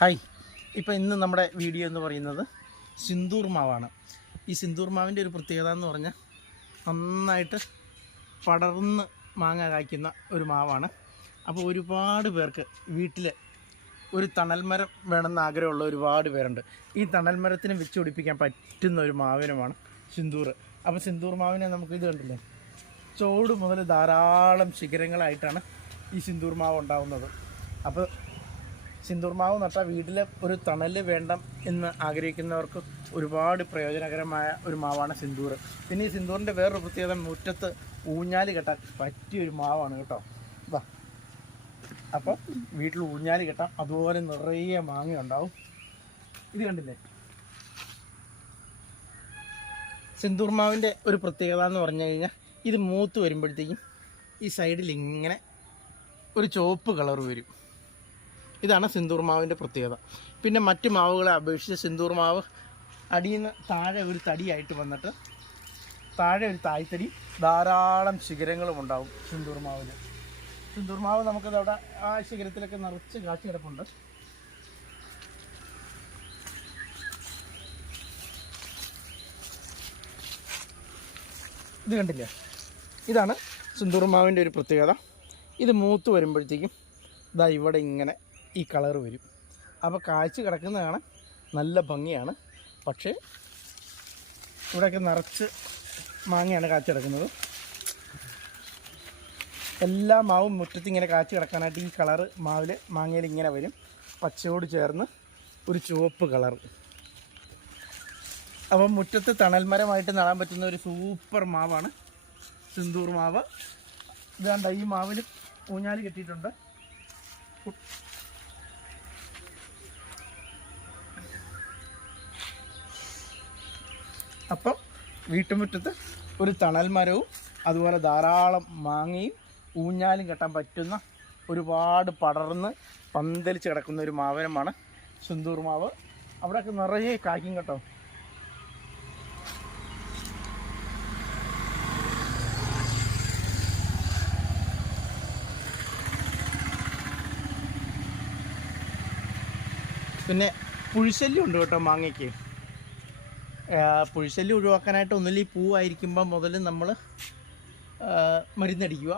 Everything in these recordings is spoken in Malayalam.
ഹായ്, ഇപ്പോൾ ഇന്ന് നമ്മുടെ വീഡിയോ എന്ന് പറയുന്നത് സിന്ദൂർ മാവാണ്. ഈ സിന്ദൂർ മാവിൻ്റെ ഒരു പ്രത്യേകത എന്ന് പറഞ്ഞാൽ നന്നായിട്ട് പടർന്ന് മാങ്ങ കായ്ക്കുന്ന ഒരു മാവാണ്. അപ്പോൾ ഒരുപാട് പേർക്ക് വീട്ടിൽ ഒരു തണൽ മരം വേണമെന്ന് ആഗ്രഹമുള്ള ഒരുപാട് പേരുണ്ട്. ഈ തണൽ മരത്തിന് വെച്ച് പിടിപ്പിക്കാൻ പറ്റുന്ന ഒരു മാവിനുമാണ് സിന്ദൂർ. അപ്പോൾ സിന്ദൂർ മാവിനെ നമുക്കിത് കണ്ടില്ലേ, ചോട് മുതൽ ധാരാളം ശിഖരങ്ങളായിട്ടാണ് ഈ സിന്ദൂർ മാവ് ഉണ്ടാകുന്നത്. അപ്പോൾ സിന്ദൂർ മാവ് നട്ടാൽ വീട്ടിൽ ഒരു തണൽ വേണ്ട എന്ന് ആഗ്രഹിക്കുന്നവർക്ക് ഒരുപാട് പ്രയോജനകരമായ ഒരു മാവാണ് സിന്ദൂർ. പിന്നെ ഈ സിന്ദൂറിൻ്റെ വേറൊരു പ്രത്യേകത, മുറ്റത്ത് ഊഞ്ഞാൽ കെട്ടാൻ പറ്റിയൊരു മാവാണ് കേട്ടോ. വാ, അപ്പോൾ വീട്ടിൽ ഊഞ്ഞാൽ കെട്ടാം, അതുപോലെ നിറയെ മാങ്ങ ഉണ്ടാവും. ഇത് കണ്ടില്ലേ, സിന്ദൂർ മാവിൻ്റെ ഒരു പ്രത്യേകത എന്ന് പറഞ്ഞു കഴിഞ്ഞാൽ ഇത് മൂത്ത് വരുമ്പോഴത്തേക്കും ഈ സൈഡിൽ ഇങ്ങനെ ഒരു ചുവപ്പ് കളർ വരും. ഇതാണ് സിന്ദൂർ മാവിൻ്റെ പ്രത്യേകത. പിന്നെ മറ്റ് മാവുകളെ അപേക്ഷിച്ച് സിന്ദൂർ മാവ് അടിയിൽ നിന്ന് താഴെ ഒരു തടിയായിട്ട് വന്നിട്ട് താഴെ ഒരു തായ്തടി, ധാരാളം ശിഖരങ്ങളും ഉണ്ടാവും സിന്ദൂർ മാവിൽ. സിന്ദൂർ മാവ് നമുക്കത് അവിടെ ആ ശിഖരത്തിലൊക്കെ നിറച്ച് കാച്ചി കിടപ്പുണ്ട്. ഇത് കണ്ടില്ലേ, ഇതാണ് സിന്ദൂർ മാവിൻ്റെ ഒരു പ്രത്യേകത. ഇത് മൂത്ത് വരുമ്പോഴത്തേക്കും ഇതാ ഇവിടെ ഇങ്ങനെ ഈ കളർ വരും. അപ്പോൾ കാഴ്ച കിടക്കുന്ന കാണാൻ നല്ല ഭംഗിയാണ്. പക്ഷേ ഇവിടെയൊക്കെ നിറച്ച് മാങ്ങയാണ് കാഴ്ച കിടക്കുന്നത്. എല്ലാ മാവും മുറ്റത്ത് ഇങ്ങനെ കാഴ്ച കിടക്കാനായിട്ട് ഈ കളറ് മാങ്ങയിൽ ഇങ്ങനെ വരും, പച്ചയോട് ചേർന്ന് ഒരു ചുവപ്പ് കളർ. അപ്പം മുറ്റത്ത് തണൽ മരമായിട്ട് നടാൻ പറ്റുന്ന ഒരു സൂപ്പർ മാവാണ് സിന്ദൂർ മാവ്. ഇതാണ്ട ഈ മാവിൽ ഊഞ്ഞാൽ കെട്ടിയിട്ടുണ്ട്. അപ്പം വീട്ടുമുറ്റത്ത് ഒരു തണൽ മരവും അതുപോലെ ധാരാളം മാങ്ങയും ഊഞ്ഞാലും കെട്ടാൻ പറ്റുന്ന ഒരുപാട് പടർന്ന് പന്തലിച്ച് കിടക്കുന്ന ഒരു മാവനമാണ് സിന്ദൂർ മാവ്. അവിടെയൊക്കെ നിറയെ കായ്ക്കും കേട്ടോ. പിന്നെ പുഴുശല്യം ഉണ്ട് കേട്ടോ മാങ്ങയ്ക്ക്. പുഴുശല്യം ഒഴിവാക്കാനായിട്ട് ഒന്നുമില്ല, ഈ പൂവായിരിക്കുമ്പോൾ മുതൽ നമ്മൾ മരുന്നടിക്കുക.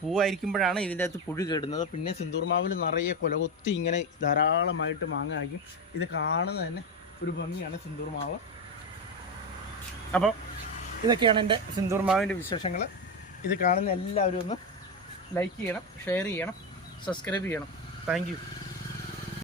പൂവായിരിക്കുമ്പോഴാണ് ഇതിൻ്റെ അകത്ത് പുഴു കേടുന്നത്. പിന്നെ സിന്ദൂർ മാവിൽ നിറയെ കൊലകൊത്തി ഇങ്ങനെ ധാരാളമായിട്ട് മാങ്ങ കായ്ക്കും. ഇത് കാണുന്നത് തന്നെ ഒരു ഭംഗിയാണ് സിന്ദൂർ മാവ്. അപ്പോൾ ഇതൊക്കെയാണ് എൻ്റെ സിന്ദൂർ മാവിൻ്റെ വിശേഷങ്ങൾ. ഇത് കാണുന്ന എല്ലാവരും ഒന്ന് ലൈക്ക് ചെയ്യണം, ഷെയർ ചെയ്യണം, സബ്സ്ക്രൈബ് ചെയ്യണം. Thank you.